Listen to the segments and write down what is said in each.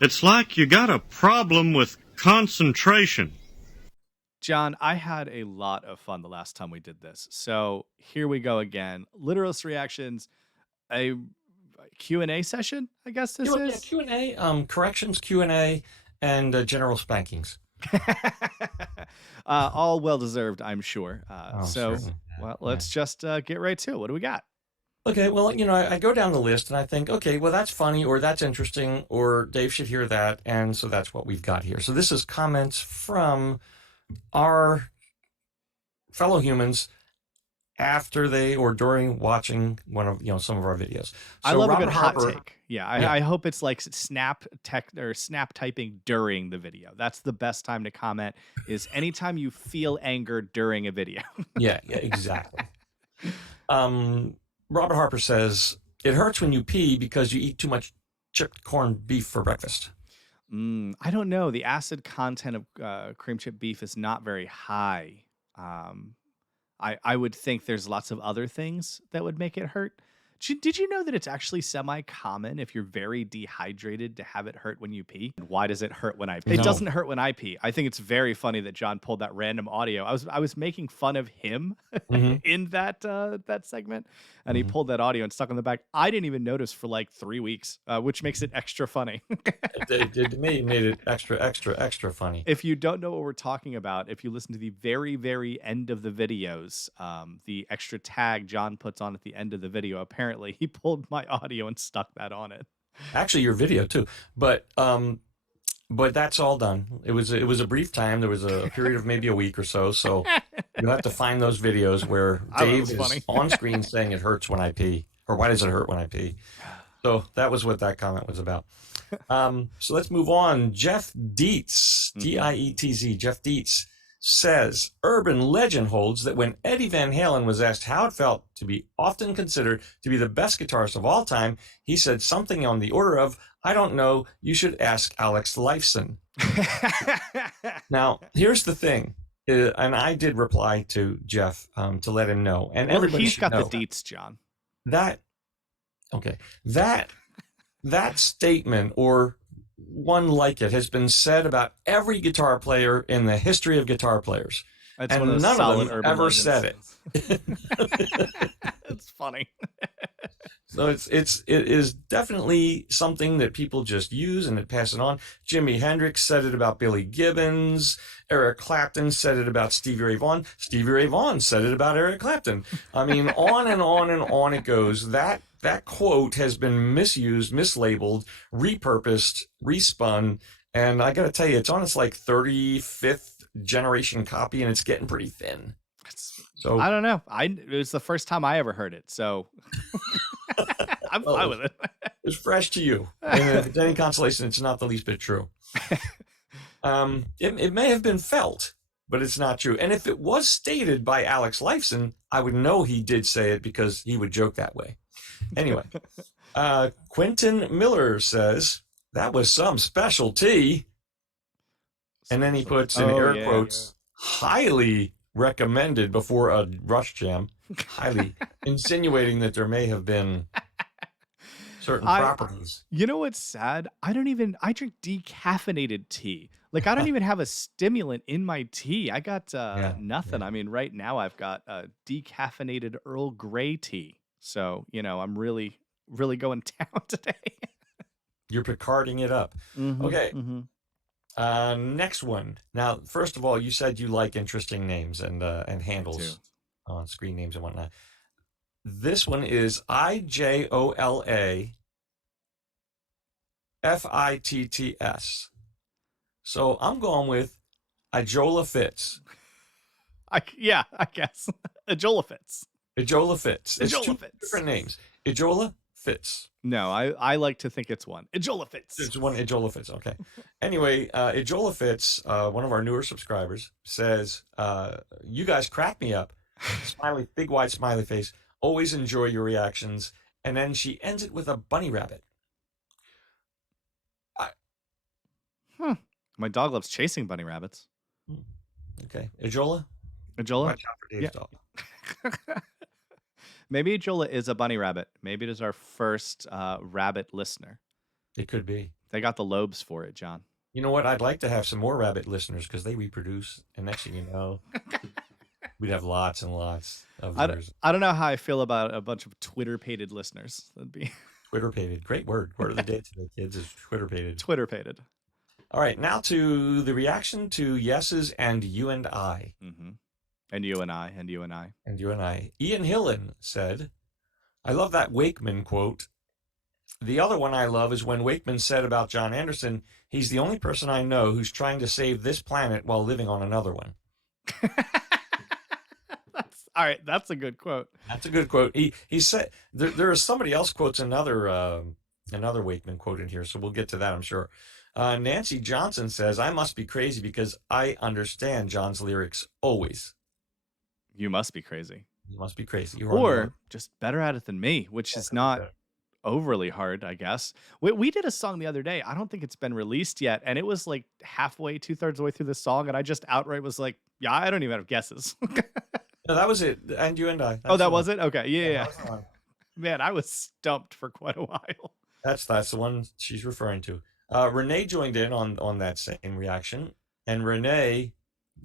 It's like you got a problem with concentration. John, I had a lot of fun the last time we did this. So here we go again. Literalist reactions, a Q&A session, I guess this Yeah, is. Q&A, corrections Q&A, and general spankings. All well-deserved, I'm sure. Certainly. Well, let's just get right to it. What do we got? Okay, well, I go down the list and I think, okay, well, that's funny or that's interesting or Dave should hear that. And so that's what we've got here. So this is comments from our fellow humans after they or during watching one of some of our videos. So I love Robert a good hot Harper, take. Yeah, I hope it's like snap typing during the video. That's the best time to comment. Is anytime you feel anger during a video. yeah, exactly. Robert Harper says it hurts when you pee because you eat too much chipped corned beef for breakfast. I don't know. The acid content of cream chip beef is not very high. I would think there's lots of other things that would make it hurt. Did you know that it's actually semi-common if you're very dehydrated to have it hurt when you pee? Why does it hurt when I pee? It doesn't hurt when I pee. I think it's very funny that John pulled that random audio. I was making fun of him in that segment, and he pulled that audio and stuck on the back. I didn't even notice for like 3 weeks, which makes it extra funny. It did to me, made it extra funny. If you don't know what we're talking about, if you listen to the very, very end of the videos, the extra tag John puts on at the end of the video, apparently he pulled my audio and stuck that on it. Actually, your video too, but that's all done. It was a brief time. There was a period of maybe a week or so. So you'll have to find those videos where Dave is on screen saying it hurts when I pee, or why does it hurt when I pee? So that was what that comment was about. So let's move on. Jeff Dietz, Dietz, Jeff Dietz says, urban legend holds that when Eddie Van Halen was asked how it felt to be often considered to be the best guitarist of all time, he said something on the order of, I don't know, you should ask Alex Lifeson. Now, here's the thing. And I did reply to Jeff to let him know. And everybody he's got know the deets, John. that statement or one like it has been said about every guitar player in the history of guitar players. That's and one of none of them urban ever legends. said it. It's funny. So it is definitely something that people just use and pass it on. Jimi Hendrix said it about Billy Gibbons. Eric Clapton said it about Stevie Ray Vaughan. Stevie Ray Vaughan said it about Eric Clapton. I mean, on and on and on it goes. That quote has been misused, mislabeled, repurposed, respun, and I got to tell you, it's on its like 35th generation copy, and it's getting pretty thin. So I don't know. It was the first time I ever heard it, so I'm fine with it. It's fresh to you, and if it's any consolation, it's not the least bit true. It may have been felt, but it's not true. And if it was stated by Alex Lifeson, I would know he did say it because he would joke that way. Anyway, Quentin Miller says, that was some special tea. And then he puts in air quotes, highly recommended before a Rush Jam, highly insinuating that there may have been certain properties. You know what's sad? I drink decaffeinated tea. Like, I don't even have a stimulant in my tea. I got nothing. Yeah. I mean, right now I've got a decaffeinated Earl Grey tea. So, I'm really, really going down today. You're Picarding it up. Okay. Next one. Now, first of all, you said you like interesting names and handles on screen names and whatnot. This one is IJOLA FITTS. So I'm going with Ijola Fitz. I guess. Ijola Fitz. Ijola Fitz. It's two different names. Ijola Fitz. No, I like to think it's one. Ijola Fitz. It's one Ijola Fitz. Okay. Anyway, Ijola Fitz, one of our newer subscribers, says, you guys crack me up. Smiley, big wide smiley face. Always enjoy your reactions. And then she ends it with a bunny rabbit. My dog loves chasing bunny rabbits. Okay. Ijola? Watch out for Dave's dog. Maybe Ijola is a bunny rabbit. Maybe it is our first rabbit listener. It could be. They got the lobes for it, John. You know what? I'd like to have some more rabbit listeners because they reproduce. And next thing you know, we'd have lots and lots of viewers. I don't know how I feel about a bunch of Twitter-pated listeners. That'd be Twitter-pated. Great word. Word of the day today, kids, is Twitter-pated. Twitter-pated. All right. Now to the reaction to yeses and you and I. Mm-hmm. And you and I, and you and I. And you and I. Ian Hillen said, I love that Wakeman quote. The other one I love is when Wakeman said about John Anderson, he's the only person I know who's trying to save this planet while living on another one. All right, that's a good quote. That's a good quote. He said there is somebody else quotes another Wakeman quote in here, so we'll get to that, I'm sure. Nancy Johnson says, I must be crazy because I understand John's lyrics always. You must be crazy. You must be crazy. Or just better at it than me, which is not overly hard, I guess. We did a song the other day. I don't think it's been released yet. And it was like halfway, 2/3 of the way through the song. And I just outright was like, yeah, I don't even have guesses. No, that was it. And you and I. That was it? Okay. Yeah. Man, I was stumped for quite a while. That's the one she's referring to. Renee joined in on that same reaction. And Renee,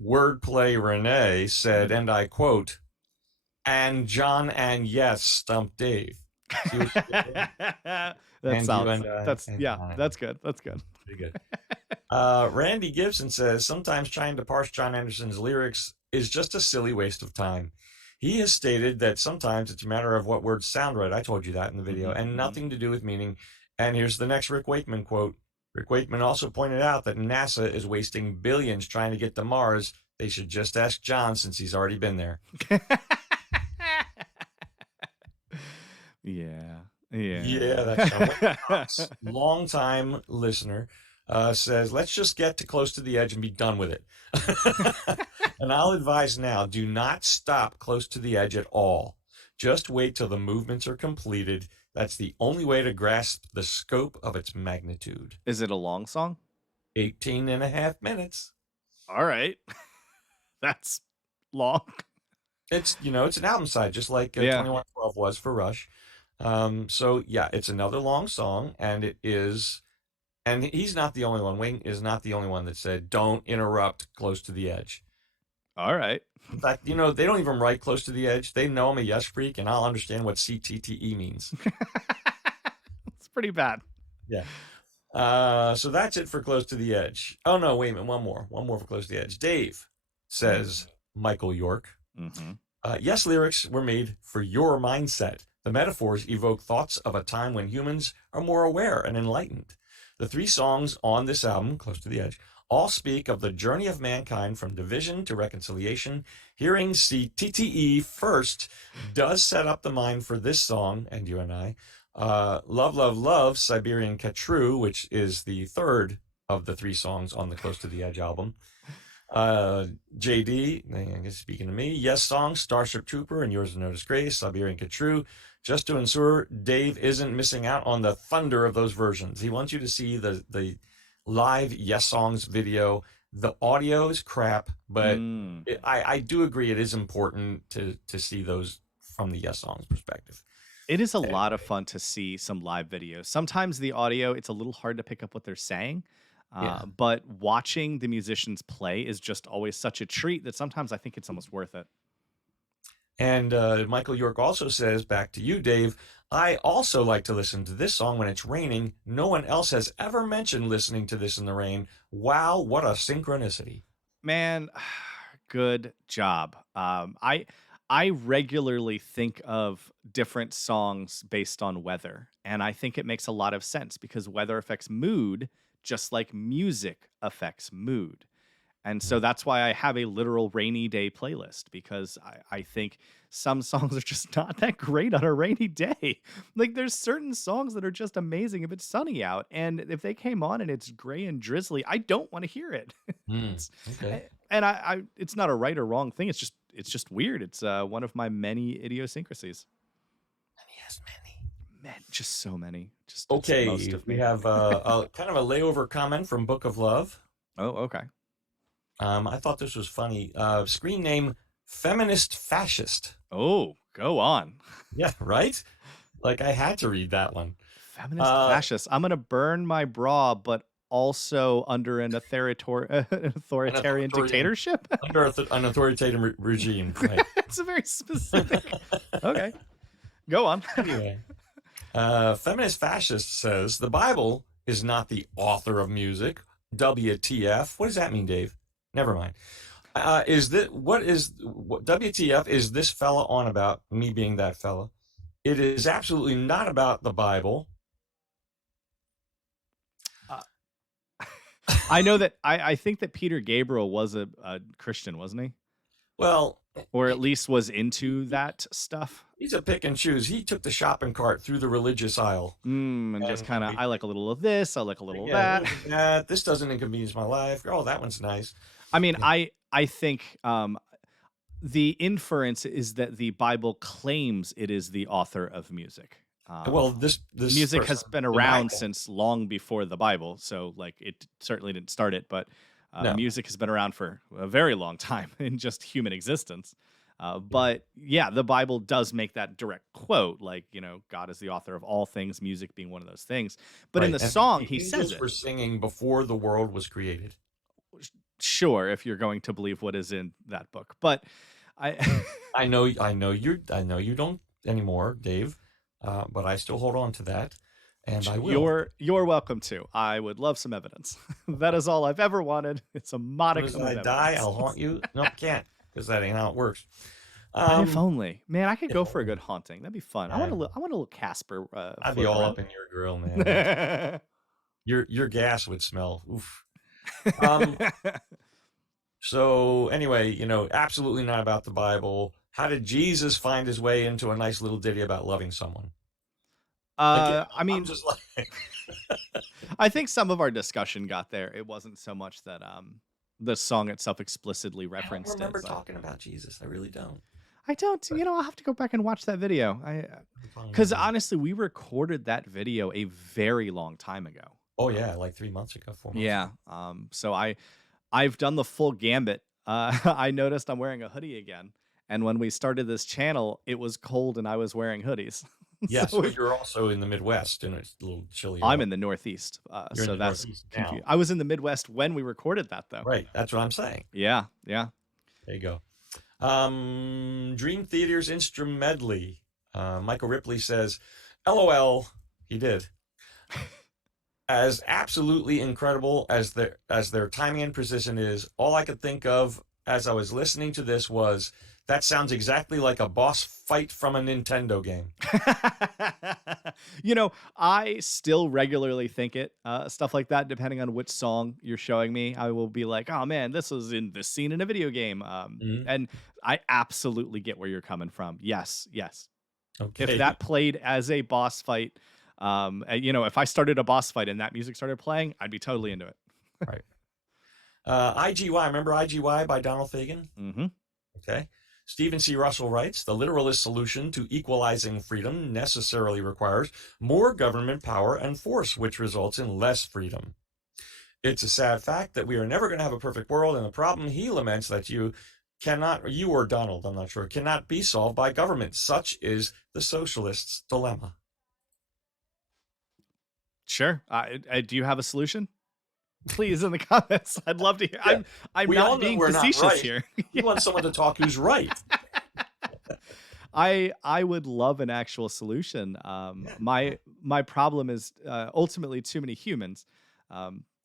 wordplay Renee, said, and I quote, and John and yes stumped Dave. That's good. That's good. Pretty good. Randy Gibson says, sometimes trying to parse John Anderson's lyrics is just a silly waste of time. He has stated that sometimes it's a matter of what words sound right. I told you that in the video, and nothing to do with meaning. And here's the next Rick Wakeman quote. Rick Wakeman also pointed out that NASA is wasting billions trying to get to Mars. They should just ask John since he's already been there. Yeah, that's long-time listener says, let's just get to close to the edge and be done with it. And I'll advise now, do not stop close to the edge at all. Just wait till the movements are completed. That's the only way to grasp the scope of its magnitude. Is it a long song? 18 and a half minutes. All right. That's long. It's an album side, just like 2112 was for Rush. So yeah, it's another long song, and it is, and he's not the only one. Wayne is not the only one that said, don't interrupt close to the edge. All right. In fact, they don't even write close to the edge. They know I'm a yes freak, and I'll understand what CTTE means. It's pretty bad. Yeah. So that's it for close to the edge. Oh no, wait a minute. One more for close to the edge. Dave says, Michael York. Yes, lyrics were made for your mindset. The metaphors evoke thoughts of a time when humans are more aware and enlightened. The 3 songs on this album, Close to the Edge, all speak of the journey of mankind from division to reconciliation. Hearing CTTE first does set up the mind for this song, and you and I. Love, Love, Love, Siberian Katru, which is the 3rd of the 3 songs on the Close to the Edge album. JD, I guess speaking to me, yes song, Starship Trooper, and Yours is No Disgrace, Siberian Katru. Just to ensure Dave isn't missing out on the thunder of those versions. He wants you to see the live Yes Songs video. The audio is crap, but I do agree it is important to see those from the Yes Songs perspective. It is a lot of fun to see some live videos. Sometimes the audio, it's a little hard to pick up what they're saying. But watching the musicians play is just always such a treat that sometimes I think it's almost worth it. And Michael York also says, back to you, Dave, I also like to listen to this song when it's raining. No one else has ever mentioned listening to this in the rain. Wow, what a synchronicity. Man, good job. I regularly think of different songs based on weather, and I think it makes a lot of sense because weather affects mood just like music affects mood. And so that's why I have a literal rainy day playlist, because I think some songs are just not that great on a rainy day. Like there's certain songs that are just amazing if it's sunny out. And if they came on and it's gray and drizzly, I don't want to hear it. Okay. And I it's not a right or wrong thing. It's just weird. It's one of my many idiosyncrasies. And he has many. Man, just so many. Just okay. Most of me. We have a kind of a layover comment from Book of Love. Oh, okay. I thought this was funny. Screen name Feminist Fascist. Oh, go on. Yeah, right? Like I had to read that one. Feminist Uh, fascist. I'm gonna burn my bra, but also under an an authoritarian authoritarian dictatorship. under an authoritarian regime, right? It's a very specific. Okay, go on. Anyway, feminist fascist says the Bible is not the author of music. WTF? What does that mean, Dave? Never mind. Is that what WTF is this fella on about? Me being that fella. It is absolutely not about the Bible. Uh, I know that I think that Peter Gabriel was a Christian, wasn't he? Well, Or at least was into that stuff. he's a pick and choose. He took the shopping cart through the religious aisle. And just kind of, I like a little of this, I like a little of Yeah, that. this doesn't inconvenience my life. Oh, that one's nice. I mean, Yeah. I think the inference is that the Bible claims it is the author of music. Well, this music has person been denied around that. since long before the Bible, so like it certainly didn't start it, but No. music has been around for a very long time in just human existence. But yeah, the Bible does make that direct quote, like, God is the author of all things, music being one of those things. But in Right. the And song, the he says angels it. were singing before the world was created. Sure, if you're going to believe what is in that book, but I I know you don't anymore, Dave, but I still hold on to that, and I will. you're welcome to. I would love some evidence. That is all I've ever wanted. It's a As soon modicum as of I die, evidence. I'll haunt you. No, I can't, because that ain't how it works. But if Um, only, man, I could if go for a only. good haunting. That'd be fun. I Yeah, want a little Casper. I'd be all up in your grill, man. Your gas would smell. Oof. Um, so anyway, absolutely not about the Bible. How did Jesus find his way into a nice little ditty about loving someone? Again, I I'm mean, just like, I think some of our discussion got there. It wasn't so much that the song itself explicitly I don't referenced it. remember But talking about Jesus. I really don't. I don't. I'll have to go back and watch that video. Because honestly, we recorded that video a very long time ago. Oh yeah, like 3 months ago, 4 months Yeah. ago. So I've done the full gambit. I noticed I'm wearing a hoodie again, and when we started this channel, it was cold and I was wearing hoodies. Yeah, So so you're also in the Midwest, and it's a little chilly. I'm out. in the Northeast, You're in so the that's Northeast now. confusing. I was in the Midwest when we recorded that, though. Right, that's what I'm saying. Yeah. There you go. Dream Theater's Instrumentally. Michael Ripley says, LOL, he did. As absolutely incredible as their timing and precision is, all I could think of as I was listening to this was, that sounds exactly like a boss fight from a Nintendo game. I still regularly think it, stuff like that, depending on which song you're showing me. I will be like, oh man, this is in this scene in a video game. Mhm. And I absolutely get where you're coming from. Yes. Okay. If that played as a boss fight, if I started a boss fight and that music started playing, I'd be totally into it. Right. IGY, remember IGY by Donald Fagen? Mm-hmm. Okay. Stephen C. Russell writes, the literalist solution to equalizing freedom necessarily requires more government power and force, which results in less freedom. It's a sad fact that we are never going to have a perfect world, and the problem he laments that you or Donald, I'm not sure, cannot be solved by government. Such is the socialist's dilemma. Sure. Do you have a solution? Please, in the comments. I'd love to hear. Yeah. I'm We all not know being we're not facetious right. here. You want someone to talk who's right. I would love an actual solution. My problem is ultimately too many humans.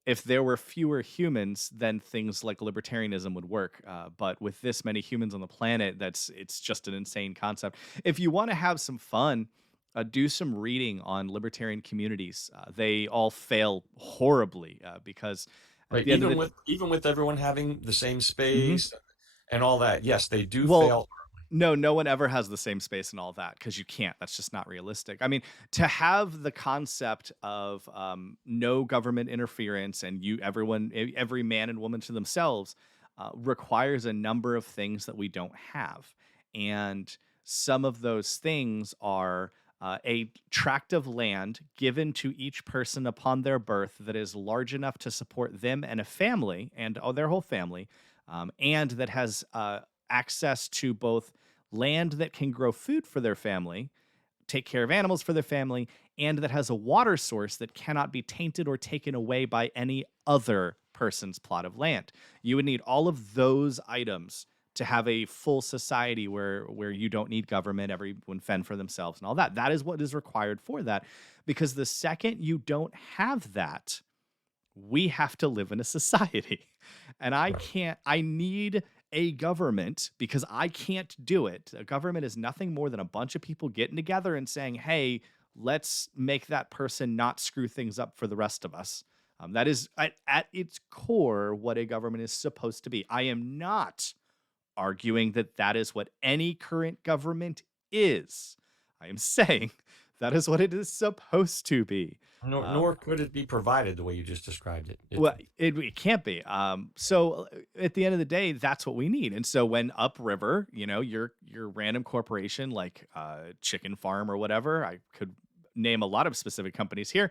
If there were fewer humans, then things like libertarianism would work. But with this many humans on the planet, it's just an insane concept. If you want to have some fun, do some reading on libertarian communities. They all fail horribly because at Right. the end of the Even with everyone having the same Mhm. space and all that, yes, they do Well, fail. no one ever has the same space and all that because you can't. That's just not realistic. I mean, to have the concept of no government interference and every man and woman to themselves requires a number of things that we don't have. And some of those things are a tract of land given to each person upon their birth that is large enough to support them and a family and their whole family, and that has access to both land that can grow food for their family, take care of animals for their family, and that has a water source that cannot be tainted or taken away by any other person's plot of land. You would need all of those items to have a full society where you don't need government, everyone fend for themselves and all that. That is what is required for that. Because the second you don't have that, we have to live in a society. And I need a government because I can't do it. A government is nothing more than a bunch of people getting together and saying, hey, let's make that person not screw things up for the rest of us. That is at its core what a government is supposed to be. I am not arguing that that is what any current government is. I am saying that is what it is supposed to be. Nor could it be provided the way you just described it. It can't be. So at the end of the day, that's what we need. And so when upriver, your random corporation like Chicken Farm or whatever, I could name a lot of specific companies here,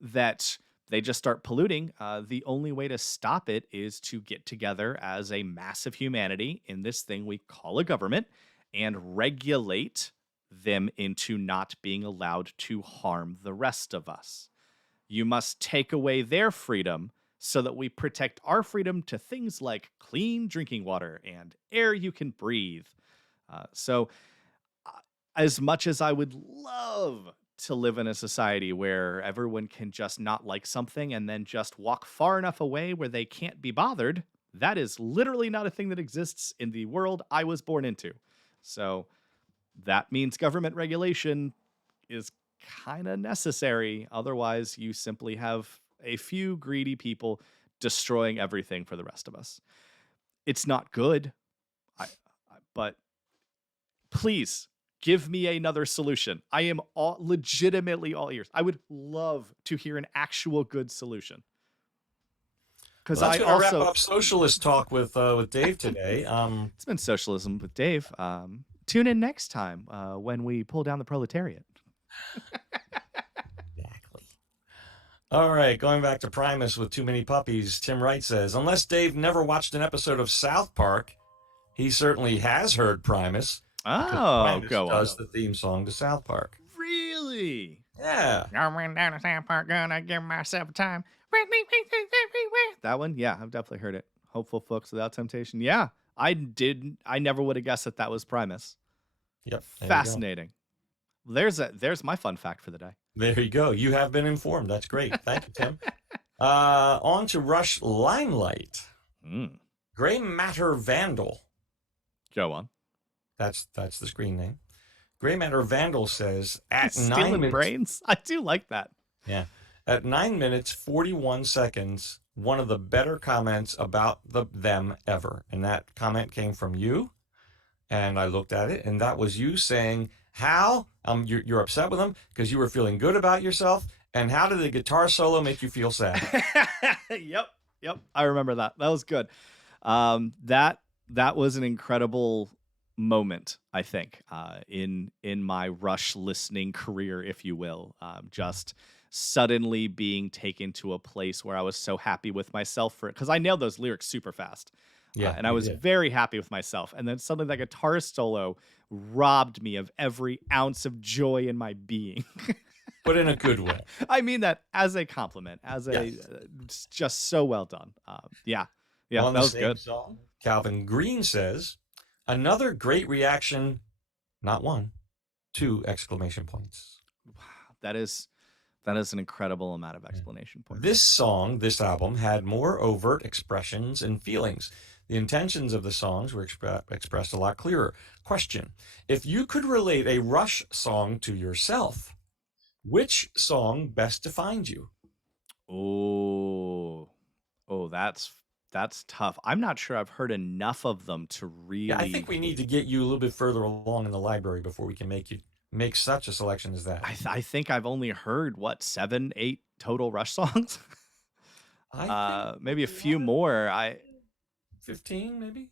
that they just start polluting. The only way to stop it is to get together as a massive humanity in this thing we call a government and regulate them into not being allowed to harm the rest of us. You must take away their freedom so that we protect our freedom to things like clean drinking water and air you can breathe. So as much as I would love to live in a society where everyone can just not like something and then just walk far enough away where they can't be bothered, that is literally not a thing that exists in the world I was born into. So that means government regulation is kind of necessary. Otherwise, you simply have a few greedy people destroying everything for the rest of us. It's not good, but please give me another solution. I am legitimately all ears. I would love to hear an actual good solution. Because that's going to wrap up socialist talk with Dave today. It's been socialism with Dave. Tune in next time when we pull down the proletariat. Exactly. All right, going back to Primus with Too Many Puppies, Tim Wright says, unless Dave never watched an episode of South Park, he certainly has heard Primus. Oh, Primus go does on. the theme song to South Park. Really? Yeah. I went down to South Park, gonna give myself time. That one? Yeah, I've definitely heard it. Hopeful folks without temptation. Yeah. I never would have guessed that was Primus. Yep. Fascinating. There's my fun fact for the day. There you go. You have been informed. That's great. Thank you, Tim. On to Rush Limelight. Gray Matter Vandal. Go on. That's the screen name. Gray Matter Vandal says at Stealing 9 minutes. Brains. I do like that. Yeah. At 9 minutes 41 seconds, one of the better comments about them ever. And that comment came from you. And I looked at it, and that was you saying, how you're upset with them because you were feeling good about yourself, and how did the guitar solo make you feel sad? Yep. I remember that. That was good. That was an incredible moment, I think, in my Rush listening career, if you will. Just suddenly being taken to a place where I was so happy with myself for it, because I nailed those lyrics super fast. Yeah, and I was very happy with myself. And then suddenly that guitar solo robbed me of every ounce of joy in my being. But in a good way. I mean that as a compliment, it's just so well done. Yeah, On that the was same good. Song, Calvin Green says, another great reaction, not one, 2 exclamation points. Wow, that is an incredible amount of exclamation points. This album had more overt expressions and feelings. The intentions of the songs were expressed a lot clearer. Question: if you could relate a Rush song to yourself, which song best defined you? Oh, that's tough. I'm not sure I've heard enough of them to really. Yeah, I think we need to get you a little bit further along in the library before we can make such a selection as that. I think I've only heard 7, 8 total Rush songs. Maybe a few more. 15, maybe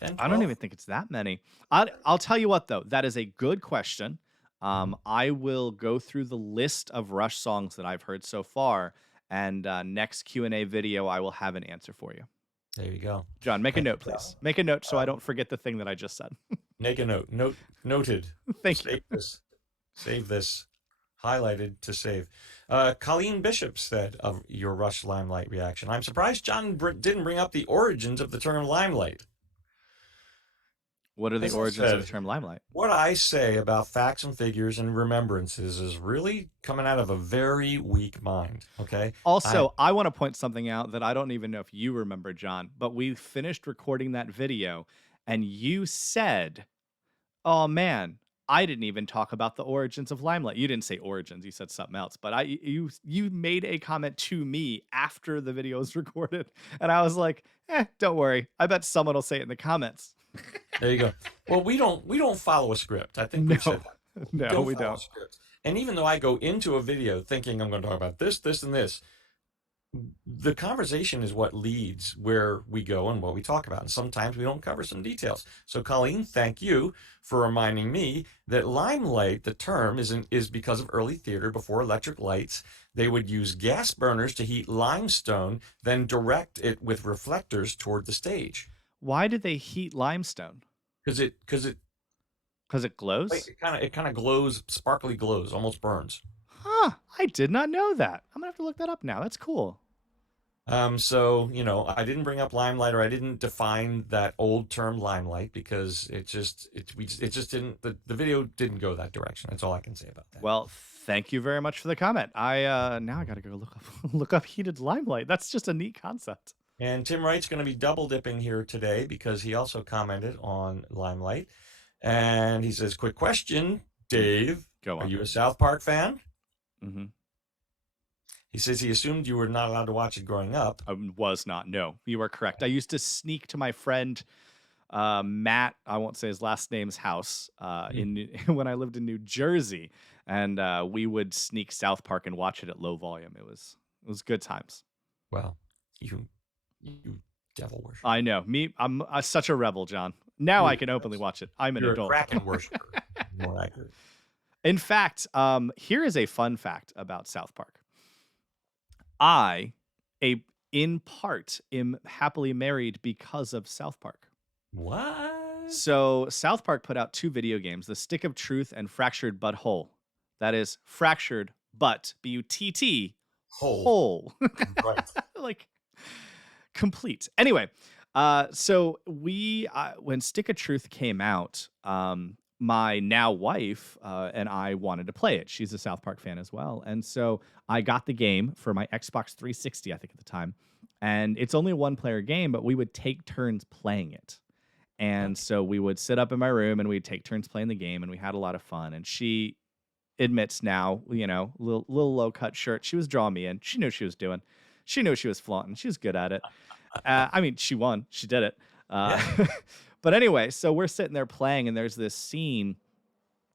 10, 12? I don't even think it's that many. I'll tell you what, though, that is a good question. I will go through the list of Rush songs that I've heard so far, and next Q&A video, I will have an answer for you. There you go. John, make a note, please. Make a note so I don't forget the thing that I just said. Make a note. Noted. Thank you. Save this. Highlighted to save. Colleen Bishop said of your Rush Limelight reaction, I'm surprised John didn't bring up the origins of the term limelight. What are the origins of the term limelight? What I say about facts and figures and remembrances is really coming out of a very weak mind, okay? Also, I want to point something out that I don't even know if you remember, John, but we finished recording that video, and you said, oh, man, I didn't even talk about the origins of limelight. You didn't say origins. You said something else. But you made a comment to me after the video was recorded, and I was like, don't worry. I bet someone will say it in the comments. There you go. Well, we don't follow a script. I think we've said that. No, we don't. And even though I go into a video thinking I'm going to talk about this, this, and this, the conversation is what leads where we go and what we talk about. And sometimes we don't cover some details. So, Colleen, thank you for reminding me that limelight, the term, is because of early theater before electric lights. They would use gas burners to heat limestone, then direct it with reflectors toward the stage. Why did they heat limestone? Because it glows? It kind of glows, sparkly glows, almost burns. Huh, I did not know that. I'm gonna have to look that up now. That's cool. So, I didn't bring up limelight, or I didn't define that old term limelight because it just didn't, the video didn't go that direction. That's all I can say about that. Well, thank you very much for the comment. Now I gotta go look up heated limelight. That's just a neat concept. And Tim Wright's going to be double dipping here today because he also commented on limelight. And he says, quick question, Dave. Go on. Are you a South Park fan? Mm-hmm. He says he assumed you were not allowed to watch it growing up. I was not. No, you are correct. I used to sneak to my friend Matt, I won't say his last name's house, when I lived in New Jersey, and we would sneak South Park and watch it at low volume. It was good times. Well, you devil worshiper. I know. I'm such a rebel, John. Now I can openly watch it. I'm an adult. You're a Kraken worshiper. More accurate. In fact, here is a fun fact about South Park. I, in part, am happily married because of South Park. What? So South Park put out 2 video games, The Stick of Truth and Fractured But Whole. That is fractured but, B-U-T-T, whole. Right. Like, complete. Anyway, so when Stick of Truth came out, my now wife and I wanted to play it. She's a South Park fan as well. And so I got the game for my Xbox 360, I think at the time. And it's only a 1-player game, but we would take turns playing it. And so we would sit up in my room and we'd take turns playing the game, and we had a lot of fun. And she admits now, little low-cut shirt. She was drawing me in. She knew what she was doing. She knew she was flaunting. She was good at it. I mean, she won. She did it. But anyway, so we're sitting there playing, and there's this scene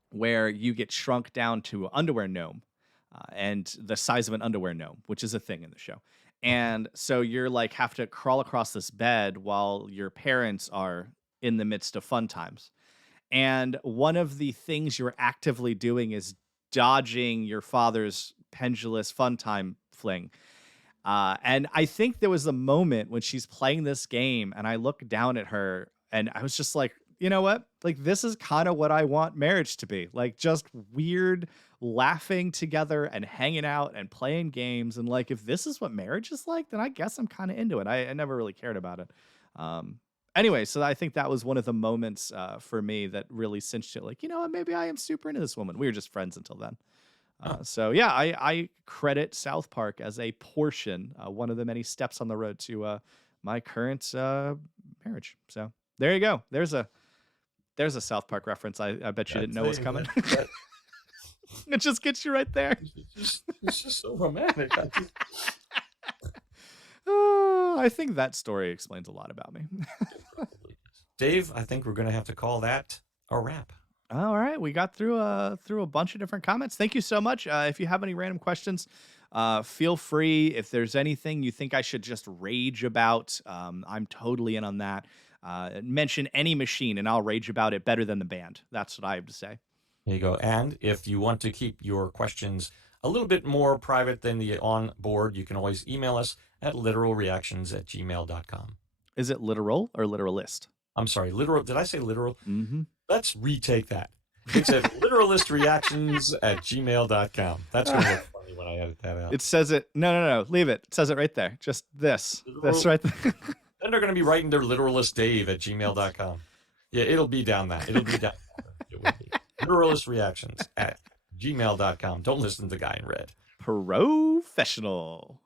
where you get shrunk down to an underwear gnome, and the size of an underwear gnome, which is a thing in the show. And so you're like have to crawl across this bed while your parents are in the midst of fun times. And one of the things you're actively doing is dodging your father's pendulous fun time fling. And I think there was a moment when she's playing this game and I look down at her and I was just like, you know what? Like, this is kind of what I want marriage to be. Like, just weird laughing together and hanging out and playing games. And like, if this is what marriage is like, then I guess I'm kind of into it. I never really cared about it. Anyway, so I think that was one of the moments for me that really cinched it. Like, you know what? Maybe I am super into this woman. We were just friends until then. So yeah, I credit South Park as a portion, one of the many steps on the road to my current marriage. So there you go. There's a South Park reference. I bet you didn't know was coming. It just gets you right there. It's just so romantic. I think that story explains a lot about me. Dave, I think we're going to have to call that a wrap. All right, we got through a bunch of different comments. Thank you so much. If you have any random questions, feel free. If there's anything you think I should just rage about, I'm totally in on that. Mention any machine, and I'll rage about it better than the band. That's what I have to say. There you go. And if you want to keep your questions a little bit more private than the on board, you can always email us at literalreactions@gmail.com. Is it literal or literalist? I'm sorry, literal. Did I say literal? Mm-hmm. Let's retake that. It's at literalistreactions@gmail.com. That's going to look funny when I edit that out. It says it. No. Leave it. It says it right there. Just this. This right there. Then they're going to be writing their literalistdave@gmail.com. Yeah, it'll be down that. It'll be down there. It will be. Literalistreactions@gmail.com. Don't listen to the guy in red. Professional.